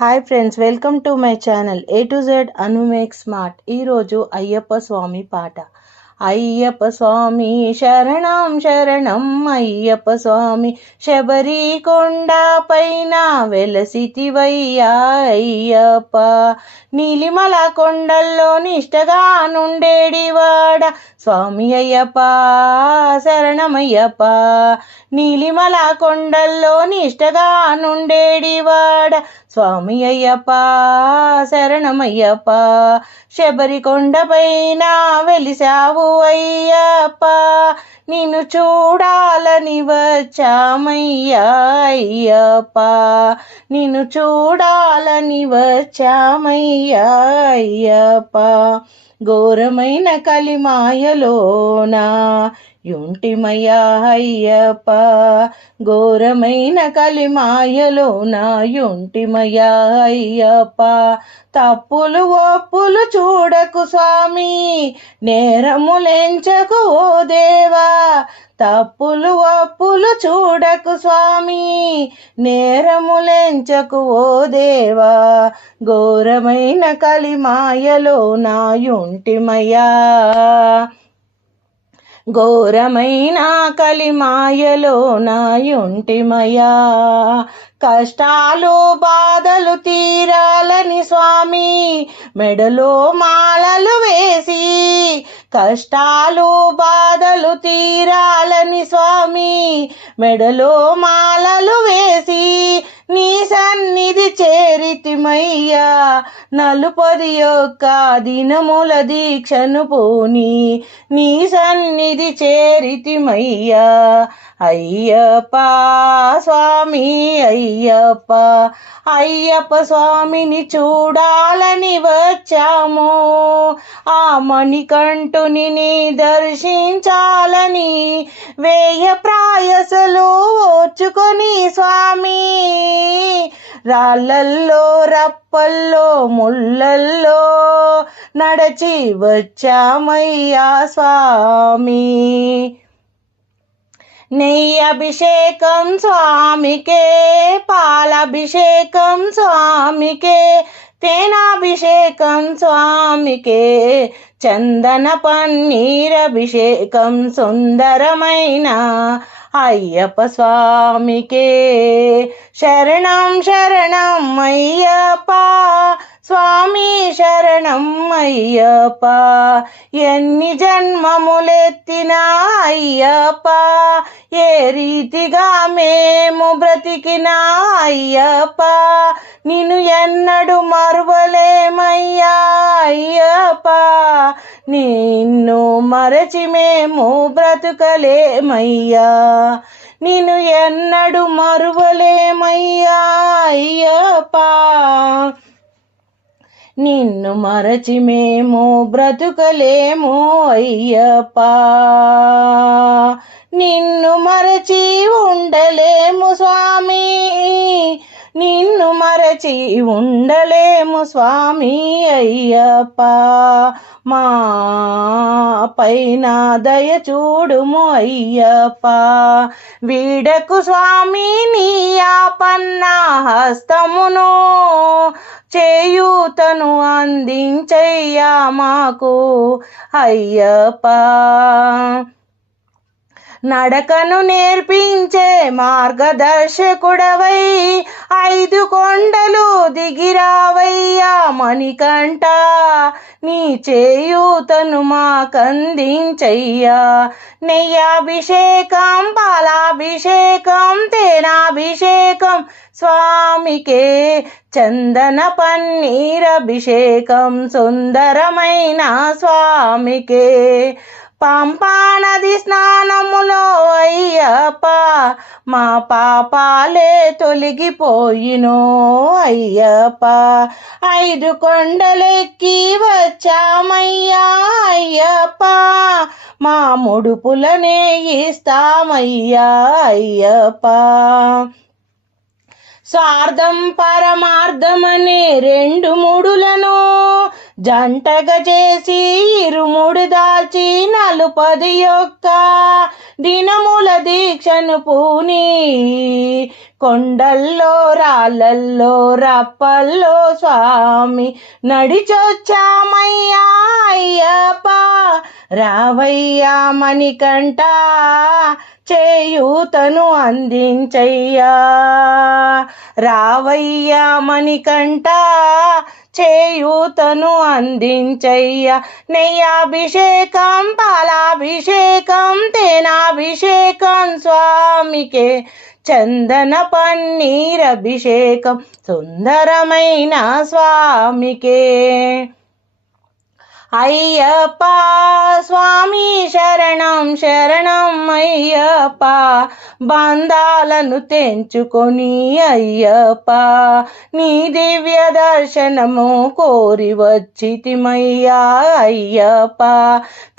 Hi friends, welcome to my channel A to Z Anu make smart. ఈరోజు అయ్యప్ప స్వామి పాట. అయ్యప్ప స్వామి శరణం శరణం అయ్యప్ప స్వామి, శబరి కొండ పైన వెలసితివయ్యా అయ్యప్ప. నీలిమల కొండల్లో నిష్టగా నుండేడివాడ స్వామి అయ్యప్ప శరణమయ్యప్ప. నీలిమల కొండల్లో నిష్టగా నుండేడివాడ స్వామి అయ్యప్ప శరణమయ్యప్ప. శబరి కొండపైన వెలిసావు అయ్యప్ప, నిన్ను చూడాలని వచ్చామయ్యా అయ్యప్ప. నిన్ను చూడాలని వచ్చామయ్యా అయ్యప్ప. ఘోరమైన కలిమాయలోనా యుంటిమయ్యా అయ్యప్ప. ఘోరమైన కలిమాయలోన యుంటిమయ్యా అయ్యప్ప. తప్పులు ఒప్పులు చూడకు స్వామి, నేరములెంచకు ఓ దేవా. తప్పులు ఒప్పులు చూడకు స్వామి, నేరములెంచకు ఓ దేవా. ఘోరమైన కలిమాయలో నాయుంటిమయ్యా. ఘోరమైన కలిమాయలో నాయుంటిమయ్యా. కష్టాలు బాధలు తీరాలని స్వామి మెడలో మాలలు వేసి, కష్టాలు బాధలు తీరాలని స్వామి మెడలో మాలలు వేసి, నీ సన్నిధి చేరితిమయ్యా. 41 దినముల దీక్షను పూని నీ సన్నిధి చేరితిమయ్యా అయ్యప్ప స్వామి అయ్యప్ప. అయ్యప్ప స్వామిని చూడాలని వచ్చాము, ఆ మణికంఠుని దర్శించాలని వేయ ప్రాయసలు ఓర్చుకొని స్వామి. రాళ్ళల్లో రప్పల్లో ముళ్ళల్లో నడచి వచ్చామయ్యా స్వామి. నెయ్యి అభిషేకం స్వామికే, పాలాభిషేకం స్వామికే, తేనాభిషేకం స్వామికే, చందన పన్నీరభిషేకం సుందరమైన అయ్యప్ప స్వామికే. శరణం శరణం అయ్యప్ప స్వామి శరణం అయ్యప్ప. ఎన్ని జన్మములెత్తినా అయ్యప్ప, ఏ రీతిగా మేము బ్రతికినా అయ్యప్ప, నిన్ను ఎన్నడు మరువలేమయ్యా అయ్యప్ప. నిన్ను మరచి మేము బ్రతుకలేమయ్యా, నిన్ను ఎన్నడు మరువలేమయ్యా అయ్యప్ప. నిన్ను మరచి మేము బ్రతుకలేము అయ్యప్ప, నిన్ను మరచి ఉండలేము స్వామి, నిన్ను మరచి ఉండలేము స్వామి అయ్యప్ప. మా పైన దయ చూడుము అయ్యప్ప. వీడకు స్వామి నీ ఆపన్న హస్తమును, చేయూతను అందించయ్యా మాకు అయ్యప్ప. నడకను నేర్పించే మార్గదర్శకుడవై 5 కొండలు దిగిరావయ్యా మణికంఠ. నీ చేయూతను మాకందించయ్యా. నెయ్యాభిషేకం పాలాభిషేకం తేనాభిషేకం స్వామికే, చందన పన్నీరభిషేకం సుందరమైన స్వామికే. పంపా నది స్నానములో అయ్యప్ప మా పాపాలే తొలగిపోయినో అయ్యప్ప. 5 కొండలెక్కి వచ్చామయ్యా అయ్యప్ప, మా ముడుపులనే ఇస్తామయ్యా అయ్యప్ప. స్వార్థం పరమార్థమనే 2 ముడులను జంటగా చేసి ఇరుముడు దాల్చి 41 దినముల దీక్షను పూని కొండల్లో రాళ్ళల్లో రప్పల్లో స్వామి నడిచొచ్చామయ్యా అయ్యప్ప రావయ్యా మణికంఠ చేయూతను అందించయ్యా రావయ్యా మణికంఠ చేయూతను అందించయ్యా నెయ్యాభిషేకం పాలాభిషేకం తేనాభిషేకం స్వామికే చందన పన్నీరభిషేకం సుందరమైన స్వామికే అయ్యప్ప స్వామి శరణం శరణం అయ్యప్ప బంధాలను తెంచుకొని అయ్యప్ప నీ దివ్య దర్శనము కోరి వచ్చితిమయ్యా అయ్యప్ప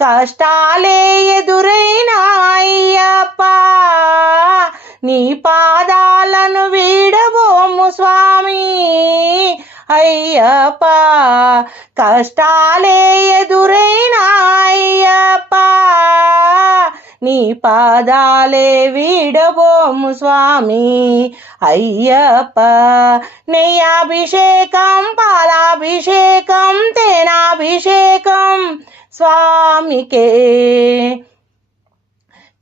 కష్టాలే ఎదురైనా అయ్యప్ప నీ పాదాలను వీడబోము స్వామి అయ్యప్ప కష్టాలే ఎదురైనా అయ్యప్ప నీ పాదాలే వీడబోము స్వామి అయ్యప్ప నెయ్యాభిషేకం పాలాభిషేకం తేనాభిషేకం స్వామికే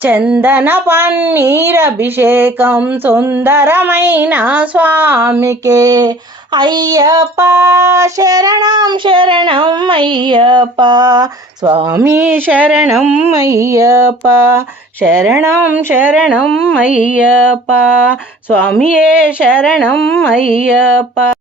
చందన పన్నీరభిషేకం సుందరమైన స్వామికే అయ్యప్ప శరణం శరణం అయ్యప్ప స్వామి శరణం అయ్యప్ప శరణం శరణం అయ్యప్ప స్వామియే శరణం అయ్యప్ప.